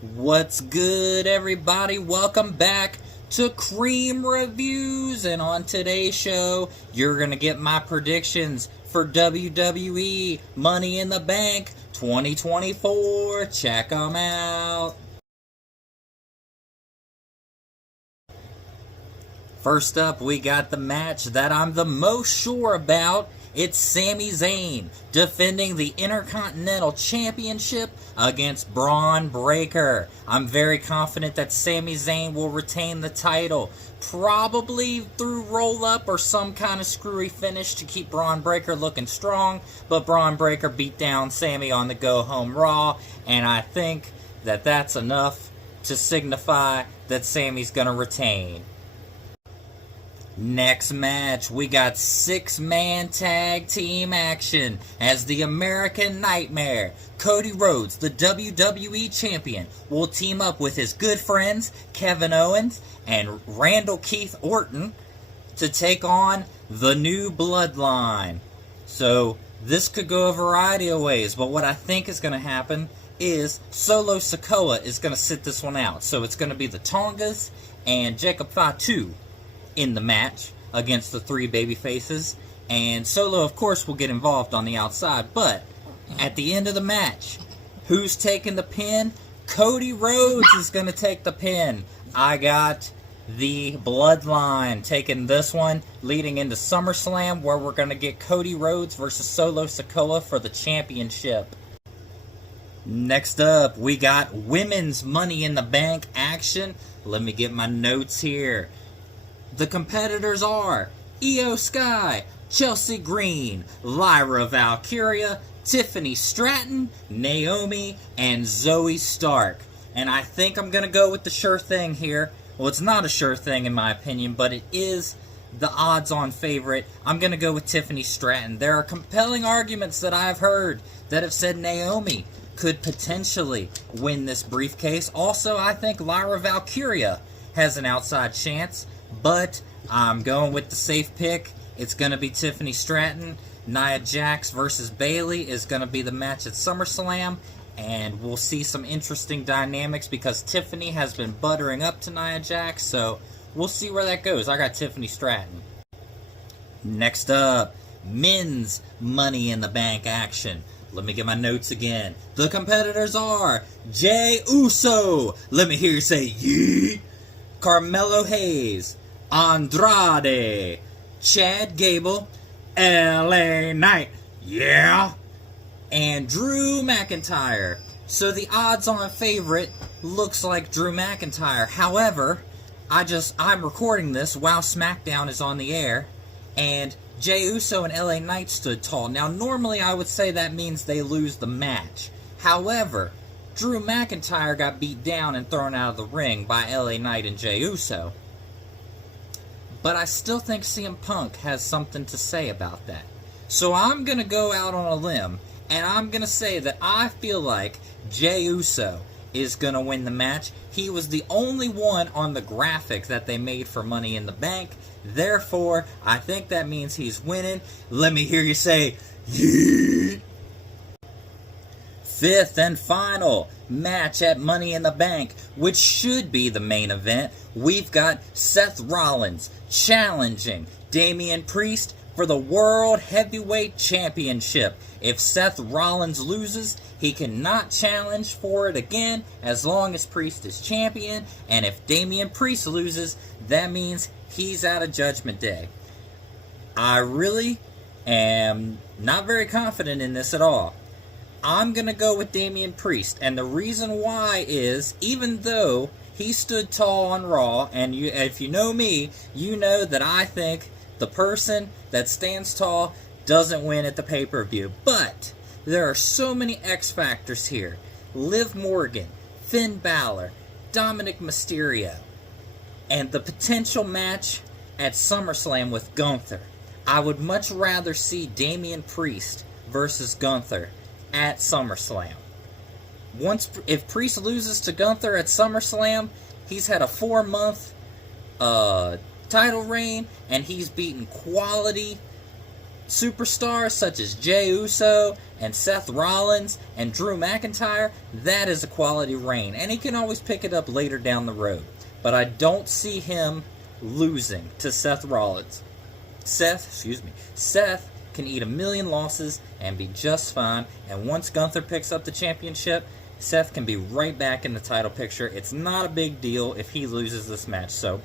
What's good, everybody? Welcome back to Cream Reviews, and on today's show, you're going to get my predictions for WWE Money in the Bank 2024. Check them out. First up, we got the match that I'm the most sure about. It's Sami Zayn defending the Intercontinental Championship against Braun Breaker. I'm very confident that Sami Zayn will retain the title, probably through roll-up or some kind of screwy finish to keep Braun Breaker looking strong, but Braun Breaker beat down Sami on the go-home Raw, and I think that that's enough to signify that Sami's going to retain. Next match, we got 6-man tag team action as the American Nightmare, Cody Rhodes, the WWE Champion, will team up with his good friends Kevin Owens and Randall Keith Orton to take on the New Bloodline. So this could go a variety of ways, but what I think is going to happen is Solo Sikoa is going to sit this one out. So it's going to be the Tongas and Jacob Fatu in the match against the three baby faces, and Solo of course will get involved on the outside, but at the end of the match, who's taking the pin? Cody Rhodes is going to take the pin. I got the Bloodline taking this one, leading into SummerSlam, where we're going to get Cody Rhodes versus Solo Sikoa for the championship. Next up, we got women's Money in the Bank action. Let me get my notes here. The competitors are Io Sky, Chelsea Green, Lyra Valkyria, Tiffany Stratton, Naomi, and Zoe Stark. And I think I'm going to go with the sure thing here. Well, it's not a sure thing in my opinion, but it is the odds-on favorite. I'm going to go with Tiffany Stratton. There are compelling arguments that I've heard that have said Naomi could potentially win this briefcase. Also, I think Lyra Valkyria has an outside chance. But I'm going with the safe pick. It's going to be Tiffany Stratton. Nia Jax versus Bayley is going to be the match at SummerSlam. And we'll see some interesting dynamics because Tiffany has been buttering up to Nia Jax. So we'll see where that goes. I got Tiffany Stratton. Next up, men's Money in the Bank action. Let me get my notes again. The competitors are Jey Uso. Let me hear you say yeet. Carmelo Hayes, Andrade, Chad Gable, LA Knight, yeah, and Drew McIntyre. So the odds-on favorite looks like Drew McIntyre. However, I'm recording this while SmackDown is on the air, and Jey Uso and LA Knight stood tall. Now, normally I would say that means they lose the match. However, Drew McIntyre got beat down and thrown out of the ring by LA Knight and Jey Uso. But I still think CM Punk has something to say about that. So I'm going to go out on a limb, and I'm going to say that I feel like Jey Uso is going to win the match. He was the only one on the graphic that they made for Money in the Bank. Therefore, I think that means he's winning. Let me hear you say, yeet. Fifth and final match at Money in the Bank, which should be the main event. We've got Seth Rollins challenging Damian Priest for the World Heavyweight Championship. If Seth Rollins loses, he cannot challenge for it again as long as Priest is champion. And if Damian Priest loses, that means he's out of Judgment Day. I really am not very confident in this at all. I'm going to go with Damian Priest, and the reason why is, even though he stood tall on Raw, and if you know me, you know that I think the person that stands tall doesn't win at the pay-per-view. But there are so many X factors here. Liv Morgan, Finn Balor, Dominic Mysterio, and the potential match at SummerSlam with Gunther. I would much rather see Damian Priest versus Gunther at SummerSlam. If Priest loses to Gunther at SummerSlam, he's had a 4-month title reign, and he's beaten quality superstars such as Jey Uso and Seth Rollins and Drew McIntyre, that is a quality reign. And he can always pick it up later down the road. But I don't see him losing to Seth Rollins. Seth can eat a million losses and be just fine. And once Gunther picks up the championship, Seth can be right back in the title picture. It's not a big deal if he loses this match. So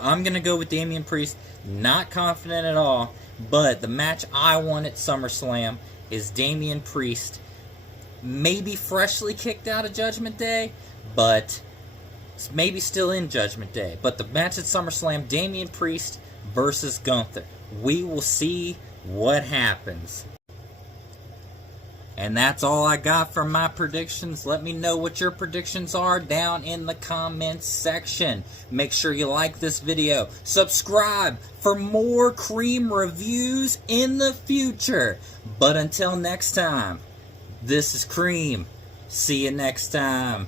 I'm going to go with Damian Priest. Not confident at all. But the match I want at SummerSlam is Damian Priest, maybe freshly kicked out of Judgment Day, but maybe still in Judgment Day. But the match at SummerSlam, Damian Priest versus Gunther. We will see what happens. And that's all I got for my predictions. Let me know what your predictions are down in the comments section. Make sure you like this video. Subscribe for more Cream reviews in the future. But until next time, this is Cream. See you next time.